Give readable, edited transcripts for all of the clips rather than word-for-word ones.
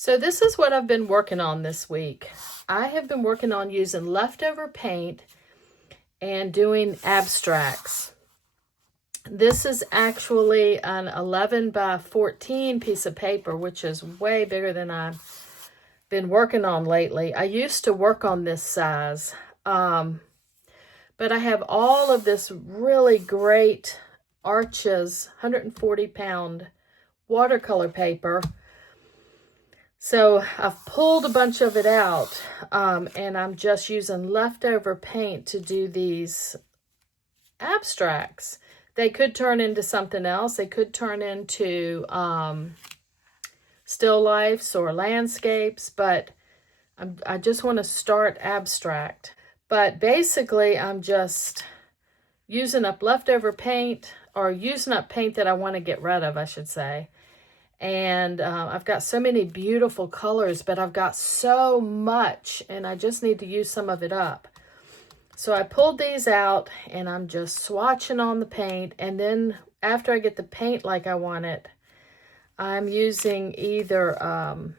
So this is what I've been working on this week. I have been working on using leftover paint and doing abstracts. This is actually an 11 by 14 piece of paper, which is way bigger than I've been working on lately. I used to work on this size, but I have all of this really great Arches 140-pound watercolor paper. So I've pulled a bunch of it out, and I'm just using leftover paint to do these abstracts. They could turn into something else. They could turn into still lifes or landscapes, but I just want to start abstract. But basically, I'm just using up leftover paint, or using up paint that I want to get rid of, I should say. And I've got so many beautiful colors, but I've got so much, and I just need to use some of it up. So I pulled these out, and I'm just swatching on the paint. And then after I get the paint like I want it, I'm using either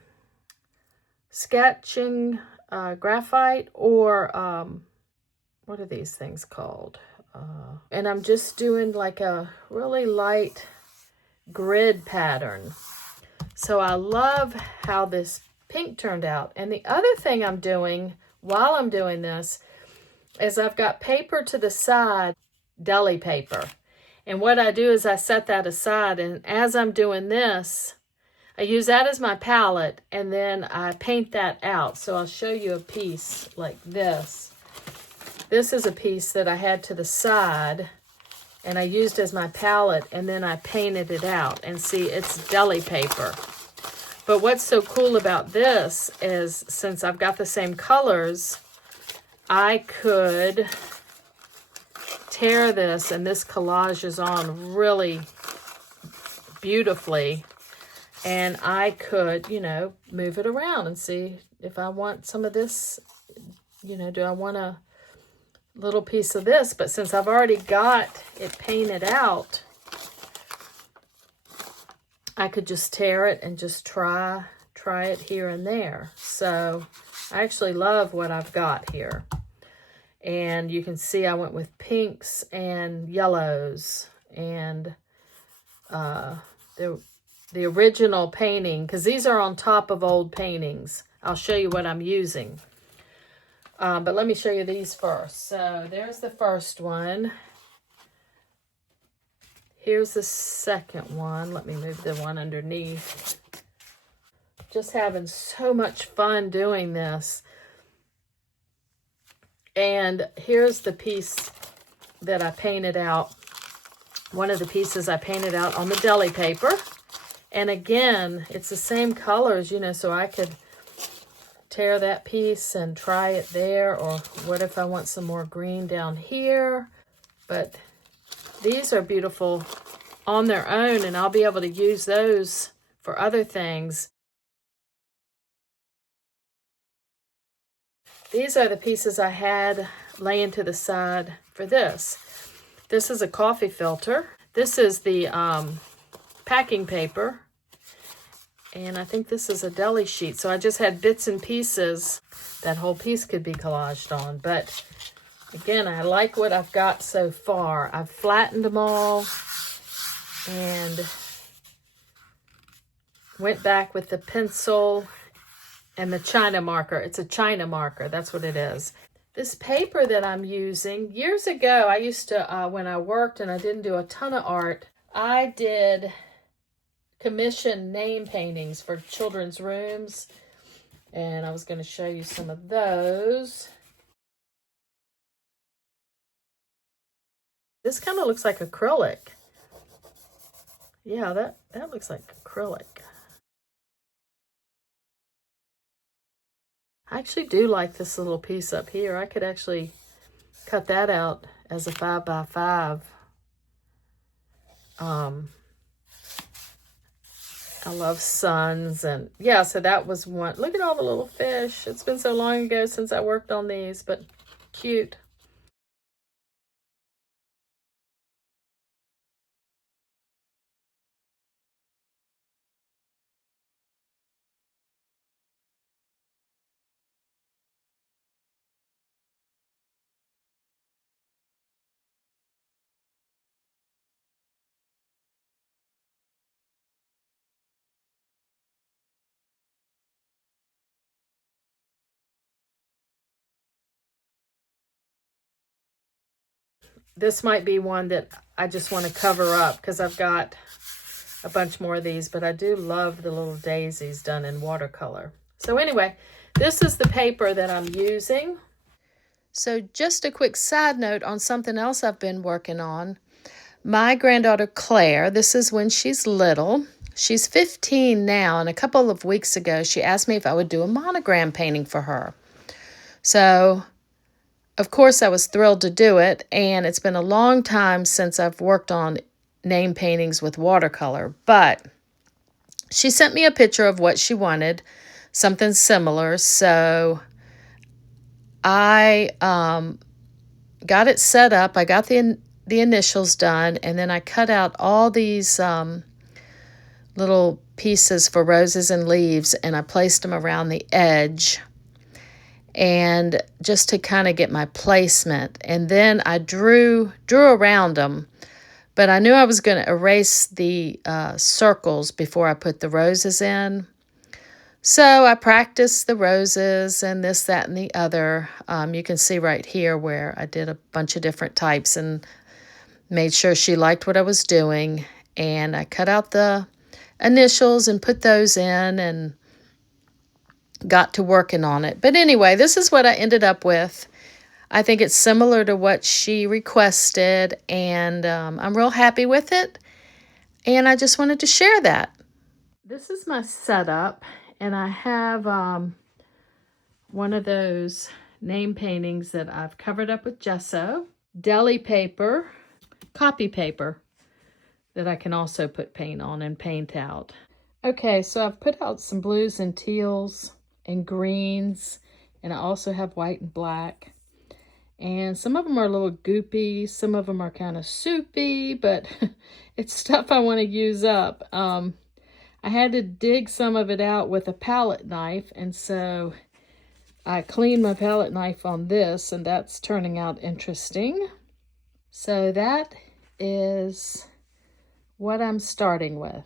sketching graphite or what are these things called? And I'm just doing like a really light grid pattern. So I love how this pink turned out. And the other thing I'm doing while I'm doing this is I've got paper to the side, deli paper. And what I do is I set that aside, and as I'm doing this, I use that as my palette, and then I paint that out. So I'll show you a piece like this. This is a piece that I had to the side, and I used as my palette, and then I painted it out. And see, it's deli paper. But what's so cool about this is, since I've got the same colors, I could tear this, and this collages on really beautifully. And I could, move it around and see if I want some of this, do I want a little piece of this? But since I've already got it painted out, I could just tear it and just try it here and there. So I actually love what I've got here. And you can see I went with pinks and yellows, and the original painting, because these are on top of old paintings. I'll show you what I'm using. But let me show you these first. So there's the first one. Here's the second one. Let me move the one underneath. Just having so much fun doing this. And here's the piece that I painted out. One of the pieces I painted out on the deli paper. And again, it's the same colors, so I could tear that piece and try it there. Or what if I want some more green down here? But these are beautiful on their own, and I'll be able to use those for other things. These are the pieces I had laying to the side for this. This is a coffee filter. This is the packing paper. And I think this is a deli sheet. So I just had bits and pieces. That whole piece could be collaged on. But again, I like what I've got so far. I've flattened them all and went back with the pencil and the China marker. It's a China marker. That's what it is. This paper that I'm using, years ago, I used to, when I worked and I didn't do a ton of art, I did commission name paintings for children's rooms. And I was going to show you some of those. This kind of looks like acrylic. Yeah, that looks like acrylic. I actually do like this little piece up here. I could actually cut that out as a 5 by 5. I love suns, and yeah, so that was one. Look at all the little fish. It's been so long ago since I worked on these, but cute. this might be one that I just want to cover up because I've got a bunch more of these, but I do love the little daisies done in watercolor. So anyway, this is the paper that I'm using. So just a quick side note on something else I've been working on. My granddaughter Claire, this is when she's little. She's 15 now, and a couple of weeks ago, she asked me if I would do a monogram painting for her. So, of course, I was thrilled to do it, and it's been a long time since I've worked on name paintings with watercolor, but she sent me a picture of what she wanted, something similar, so I got it set up. I got the initials done, and then I cut out all these little pieces for roses and leaves, and I placed them around the edge, and just to kind of get my placement. And then I drew around them, but I knew I was going to erase the circles before I put the roses in. So I practiced the roses and this, that, and the other. You can see right here where I did a bunch of different types and made sure she liked what I was doing. And I cut out the initials and put those in and got to working on it. But anyway, this is what I ended up with. I think it's similar to what she requested, and I'm real happy with it. And I just wanted to share that. This is my setup, and I have one of those name paintings that I've covered up with gesso, deli paper, copy paper that I can also put paint on and paint out. Okay, so I've put out some blues and teals and greens, and I also have white and black. And some of them are a little goopy, some of them are kind of soupy, but it's stuff I want to use up. I had to dig some of it out with a palette knife, and so I cleaned my palette knife on this, and that's turning out interesting. So that is what I'm starting with.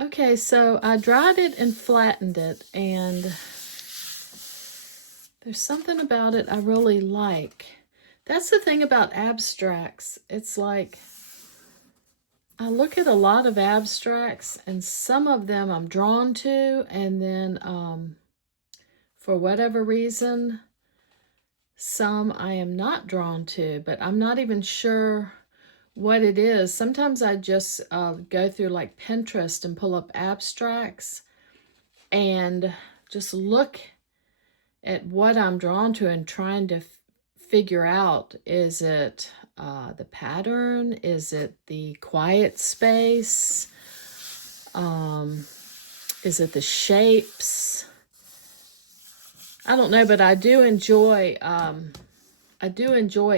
Okay, so I dried it and flattened it, and there's something about it I really like. That's the thing about abstracts. It's like, I look at a lot of abstracts, and some of them I'm drawn to, and then for whatever reason, some I am not drawn to, but I'm not even sure what it is. Sometimes I just go through like Pinterest and pull up abstracts and just look at what I'm drawn to and trying to figure out, is it the pattern? Is it the quiet space? Is it the shapes? I don't know, but I do enjoy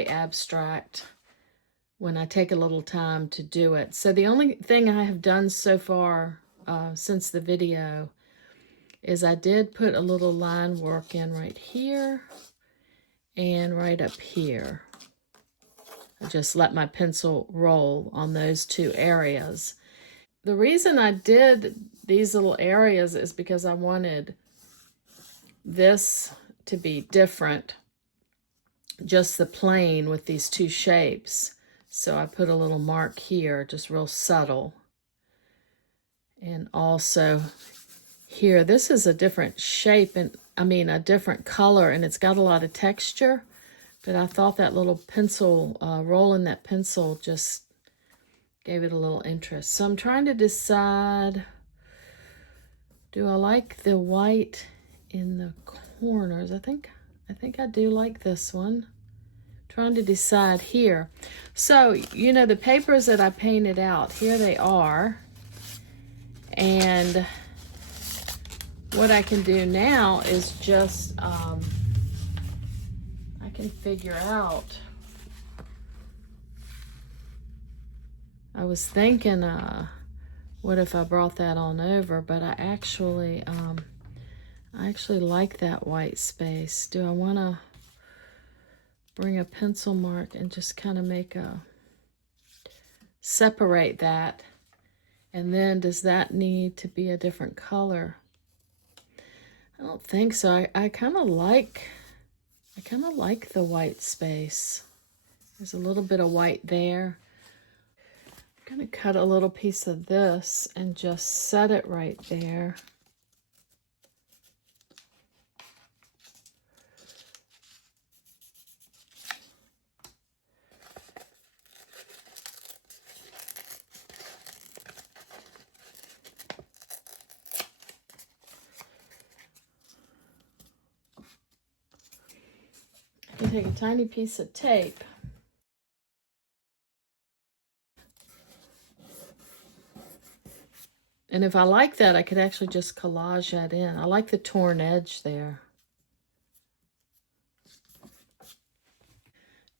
abstract when I take a little time to do it. So the only thing I have done so far since the video is I did put a little line work in right here and right up here. I just let my pencil roll on those two areas. The reason I did these little areas is because I wanted this to be different, just the plane with these two shapes. So I put a little mark here, just real subtle. And also here, this is a different shape, and I mean a different color, and it's got a lot of texture, but I thought that little pencil, rolling that pencil just gave it a little interest. So I'm trying to decide, do I like the white in the corners? I think I do like this one. Trying to decide here. So, you know, the papers that I painted out, here they are. And what I can do now is just, I can figure out I was thinking, what if I brought that on over, but I actually like that white space. Do I want to bring a pencil mark and just kind of separate that? And then does that need to be a different color? I don't think so. I kind of like the white space. There's a little bit of white there. I'm going to cut a little piece of this and just set it right there. I can take a tiny piece of tape and if I like that, I could actually just collage that in. I like the torn edge there.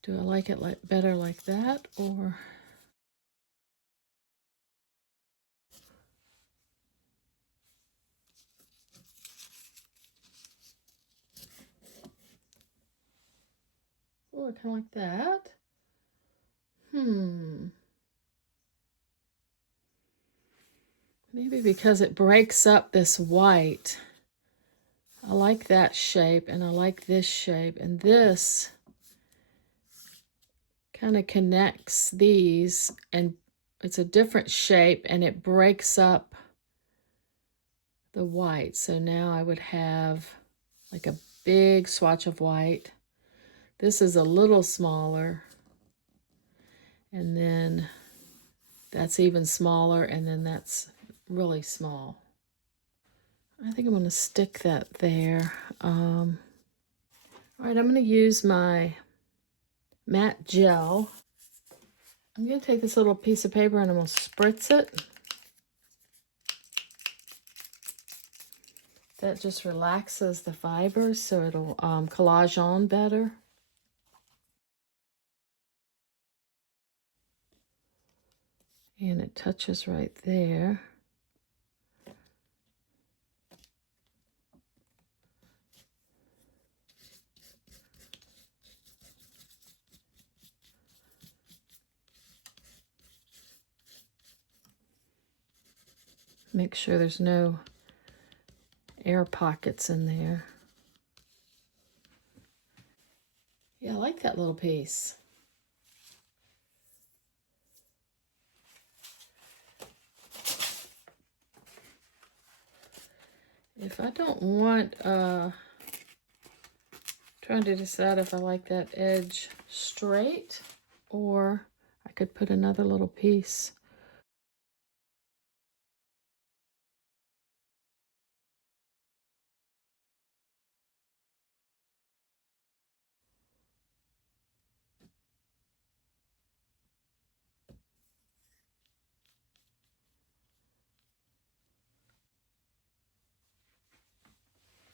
Do I like it better like that, or? Oh, kind of like that. Maybe because it breaks up this white. I like that shape, and I like this shape, and this kind of connects these, and it's a different shape, and it breaks up the white. So now I would have like a big swatch of white. This is a little smaller, and then that's even smaller, and then that's really small. I think I'm going to stick that there. All right, I'm going to use my matte gel. I'm going to take this little piece of paper and I'm going to spritz it. That just relaxes the fibers so it'll collage on better. And it touches right there. Make sure there's no air pockets in there. Yeah, I like that little piece. If I don't want, trying to decide if I like that edge straight or I could put another little piece.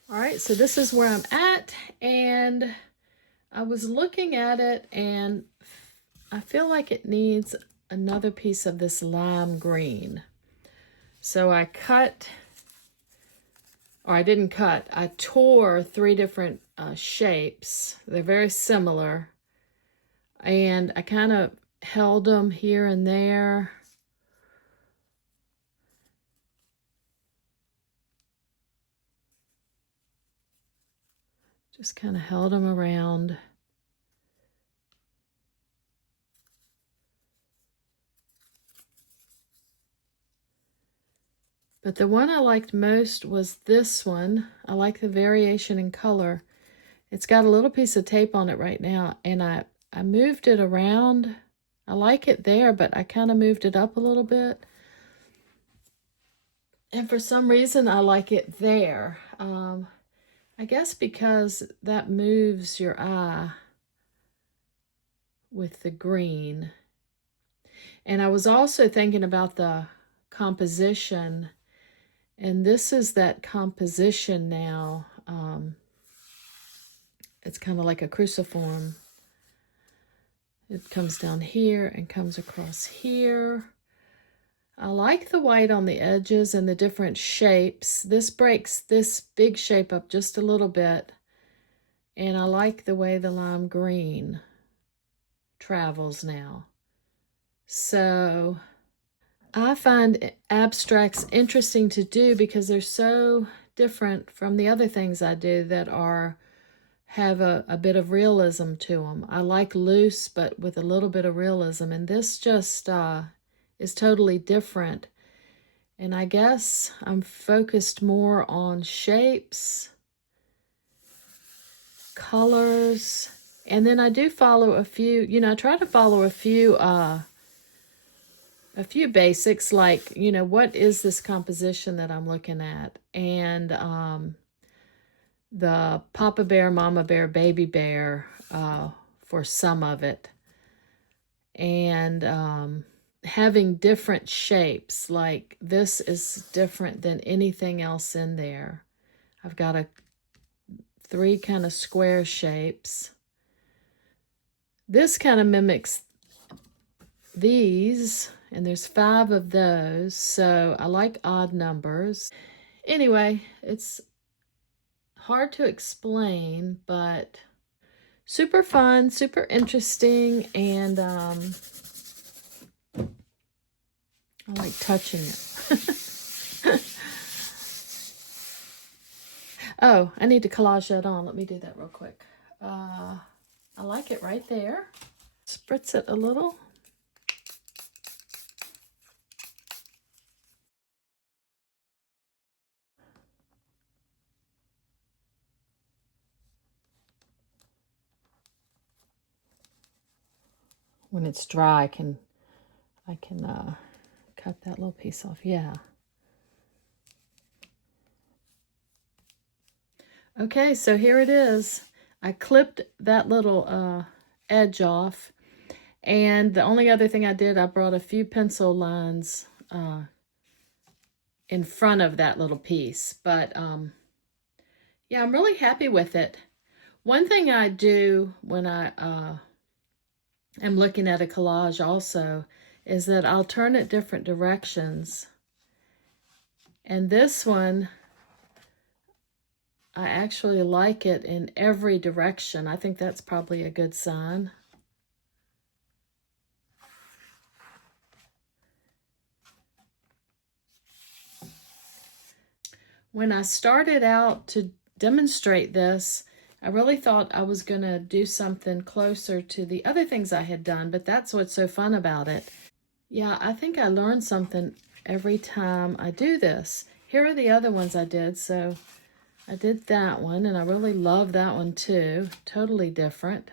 All right, so this is where I'm at, and I was looking at it and I feel like it needs another piece of this lime green. So I cut, or I didn't cut, I tore 3 different shapes. They're very similar, and I kind of held them here and there. Just kind of held them around. But the one I liked most was this one. I like the variation in color. It's got a little piece of tape on it right now, and I moved it around. I like it there, but I kind of moved it up a little bit. And for some reason, I like it there. I guess because that moves your eye with the green. And I was also thinking about the composition, and this is that composition now. It's kind of like a cruciform. It comes down here and comes across here. I like the white on the edges and the different shapes. This breaks this big shape up just a little bit. And I like the way the lime green travels now. So I find abstracts interesting to do because they're so different from the other things I do that have a bit of realism to them. I like loose, but with a little bit of realism. And this just is totally different. And I guess I'm focused more on shapes, colors, and then I do follow a few, I try to follow a few basics, like, what is this composition that I'm looking at? And the Papa Bear, Mama Bear, Baby Bear for some of it. And having different shapes, like this is different than anything else in there. I've got 3 kind of square shapes. This kind of mimics these, and there's 5 of those, so I like odd numbers. Anyway, it's hard to explain, but super fun, super interesting, and I like touching it. Oh, I need to collage that on. Let me do that real quick. I like it right there. Spritz it a little. When it's dry, I can cut that little piece off. Yeah. Okay, so here it is. I clipped that little edge off, and the only other thing I did, I brought a few pencil lines in front of that little piece. But yeah, I'm really happy with it. One thing I do when I am looking at a collage also is that I'll turn it different directions. And this one, I actually like it in every direction. I think that's probably a good sign. When I started out to demonstrate this, I really thought I was going to do something closer to the other things I had done, but that's what's so fun about it. Yeah, I think I learn something every time I do this. Here are the other ones I did. So I did that one, and I really love that one too. Totally different.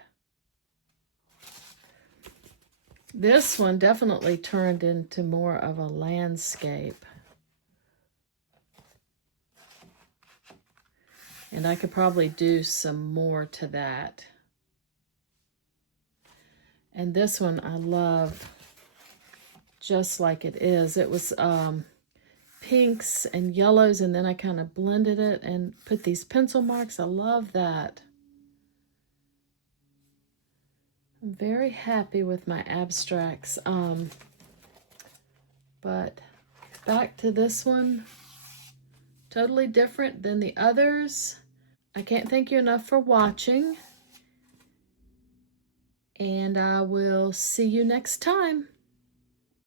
This one definitely turned into more of a landscape. And I could probably do some more to that. And this one I love just like it is. It was pinks and yellows, and then I kind of blended it and put these pencil marks. I love that. I'm very happy with my abstracts. But back to this one. Totally different than the others. I can't thank you enough for watching. And I will see you next time.